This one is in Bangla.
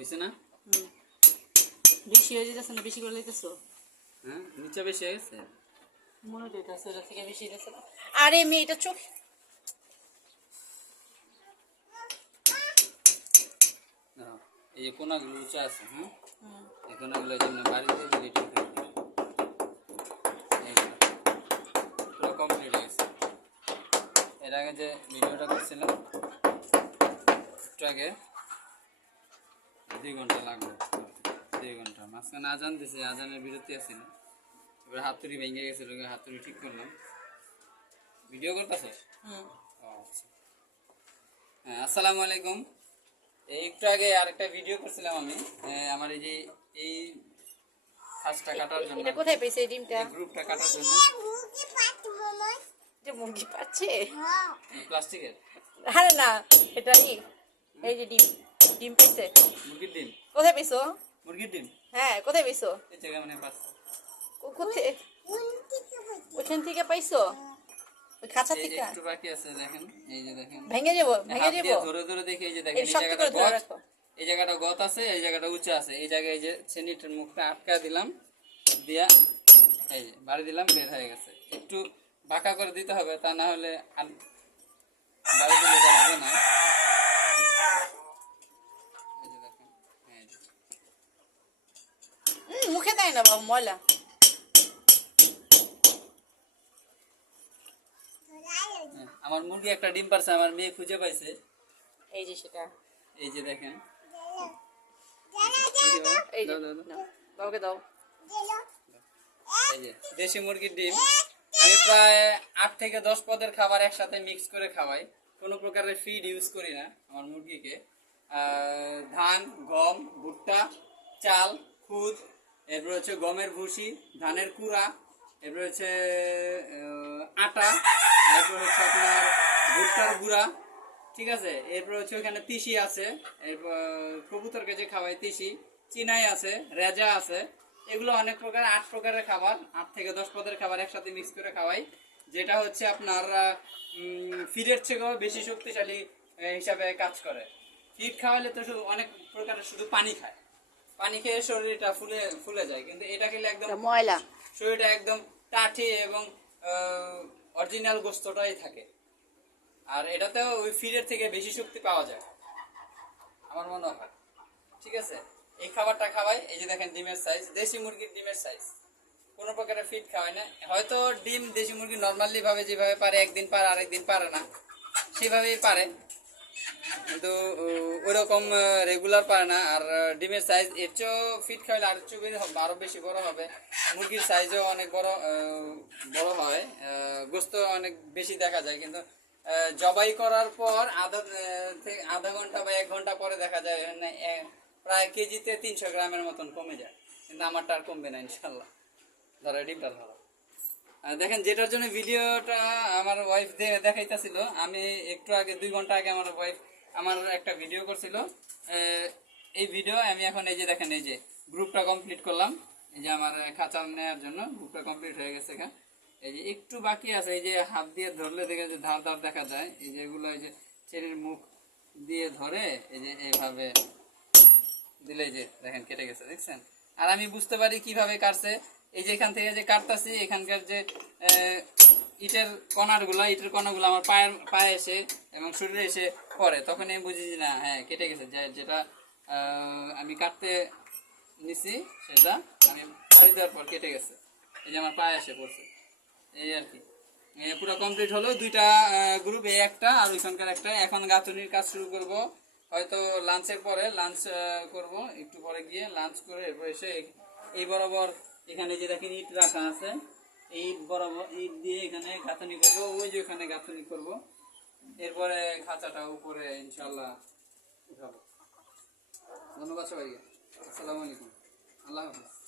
হইছে না? বেশি হয়ে যেতেছে না? বেশি করে লইতেছো? হ্যাঁ, নিচে বেশি হয়ে গেছে। মনে হইতেছে ওটা থেকে বেশি হয়ে গেছে না? আরে মেয়েটা চোখ দাঁড়াও, এই যে কোনাগুলো উঁচা আছে, হ্যাঁ, এই কোনাগুলো যেমন বাড়িতে দিলে ঠিক হয়ে যাবে। এইগুলো পুরো কমপ্লিট হয়ে গেছে। এর আগে যে ভিডিওটা করছিলাম একটু আগে 2 ঘন্টা লাগবে, 2 ঘন্টা মাঝখানে আজান দিছে, আজানের বিরতি আছিল, এবার হাতুড়ি ভেঙে গেছিল, হাতুড়ি ঠিক করলাম। ভিডিও করতেছ? আচ্ছা, হ্যাঁ, আসসালামু আলাইকুম। এই একটু আগে আরেকটা ভিডিও করছিলাম আমি, আমার এই যে এই খাসটা কাটার জন্য, এটা কোথায় পেয়েছে এই ডিমটা? গ্রুপটা কাটার জন্য। যে মুরগি পাচ্ছে প্লাস্টিকের? আরে না, এটা এই যে ডিম, ডিম পেয়েছে। মুরগির ডিম? কোথায় পেয়েছো? মুরগির ডিম? হ্যাঁ, কোথায় পেয়েছো? এই জায়গা মানে পাস। কোথায়? ওখান থেকে পাইছো? ওই খাঁচা থেকে? একটু বাকি আছে, দেখেন, এই যে দেখেন, ভেঙে যাবো, ভেঙে যাবো। ধরে ধরে দেখি, এই যে দেখেন, এই শক্ত করে ধরে রাখো। এই জায়গাটা গত আছে, এই জায়গাটা উঁচা আছে, এই জায়গায় এই যে ছেনিটার মুখটা আটকা দিলাম, দিয়া এই যে বাড়ি দিলাম, বের হয়ে গেছে। একটু বাঁকা করে দিতে হবে, তা না হলে আর বাড়ি দিলে এটা হবে না। এই যে দেখেন, এই যে। মুখে দেয় না বাবা, ময়লা। আমার মুরগি একটা ডিম পারছে, আমার মেয়ে খুঁজে পাইছে। এই যে সেটা, এই যে দেখেন, এই যে বাবাকে দাও। এই যে দেশি মুরগির ডিম। আমি প্রায় 8 থেকে 10 পদের খাবার একসাথে মিক্স করে খাওয়াই, কোনো প্রকারের ফিড ইউজ করি না আমার মুরগিকে। ধান, গম, ভুট্টা, চাল, খুদ, এরপর হচ্ছে গমের ভুসি, ধানের কুড়া, এরপর হচ্ছে আটা, এরপর হচ্ছে আপনার ভুট্টার গুঁড়া, ঠিক আছে। এরপর হচ্ছে ওখানে তিসি আছে, এরপর কবুতরকে যে খাওয়াই তিসি, চিনাই আছে, রেজা আছে, এগুলো অনেক প্রকার, 8 প্রকারের খাবার, 8 থেকে 10 পদের খাবার একসাথে মিক্স করে খাওয়াই, যেটা হচ্ছে আপনার ফিডের থেকেও বেশি শক্তিশালী হিসাবে কাজ করে। ফিড খাওয়ালে তো শুধু অনেক প্রকারের শুধু পানি খায়, পানি খেয়ে শরীরটা ফুলে যায়, কিন্তু এটা খেলে একদম ময়লা, শরীরটা একদম টাঠি এবং অরিজিনাল গোস্তটাই থাকে। আর এটাতেও ওই ফিডের থেকে বেশি শক্তি পাওয়া যায় আমার মনে হয়, ঠিক আছে। এই খাবারটা খাওয়াই, এই যে দেখেন ডিমের সাইজ, দেশি মুরগির ডিমের সাইজ, কোনো প্রকারের ফিড খাওয়াই না। হয়তো ডিম দেশি মুরগি নর্মালি ভাবে যেভাবে পারে, একদিন পারে আরেকদিন পারে না, সেভাবেই পারে, কিন্তু ওইরকম রেগুলার পারে না। আর ডিমের সাইজ এর চেয়েও ফিড খাওয়ালে আর একটু আরো বেশি বড় হবে। মুরগির সাইজও অনেক বড় বড় হয়, গোস্ত অনেক বেশি দেখা যায়, কিন্তু জবাই করার পর আধা ঘন্টা বা 1 ঘন্টা পরে দেখা যায় প্রায় কেজিতে 300 গ্রামের মতন কমে যায়, কিন্তু আমারটা আর কমবে না ইনশাল্লাহ। ধরো ডিমটা ধরো, দেখেন, যেটার জন্য ভিডিওটা আমার ওয়াইফ দেখাইতেছিল, আমি একটু আগে 2 ঘন্টা আগে আমার ওয়াইফ আমার একটা ভিডিও করছিল, এই ভিডিও আমি এখন এই যে দেখেন, এই যে গ্রুপটা কমপ্লিট করলাম, এই যে আমার খাঁচা নেওয়ার জন্য গ্রুপটা কমপ্লিট হয়ে গেছে। এখানে এই যে একটু বাকি আছে, এই যে হাত দিয়ে ধরলে দেখে যে ধার ধার দেখা যায়, এই যে এগুলো এই যে ছেলের মুখ দিয়ে ধরে এই যে এইভাবে দিলে যে দেখেন কেটে গেছে, দেখছেন। আর আমি বুঝতে পারি কিভাবে কাটছে, এই যে এখান থেকে যে কাটতেছি, এখানকার যে ইটের কণাগুলো আমার পায়ে এসে এবং শরীরে এসে পড়ে, তখন আমি বুঝি যে না, হ্যাঁ কেটে গেছে, যেটা আমি কাটতে নিছি সেটা আমি পাড়ি দেওয়ার পর কেটে গেছে, এই যে আমার পায়ে এসে পড়ছে, এই আর কি। পুরো কমপ্লিট হলো, 2টা গ্রুপ, এই একটা আর ওইখানকার একটা। এখন গাঁথুনির কাজ শুরু করব, হয়তো লাঞ্চের পরে, লাঞ্চ করব একটু পরে গিয়ে, লাঞ্চ করে এরপর এসে এই বরাবর এখানে যে দেখেন ইট রাখা আছে, এই ইট বরাবর ইট দিয়ে এখানে গাঁথনি করবো, ওই যে ওখানে গাঁথনি করব, এরপরে খাঁচাটা উপরে ইনশাল্লাহ উঠাবো। ধন্যবাদ সবাইকে, আসসালামু আলাইকুম, আল্লাহ হাফিজ।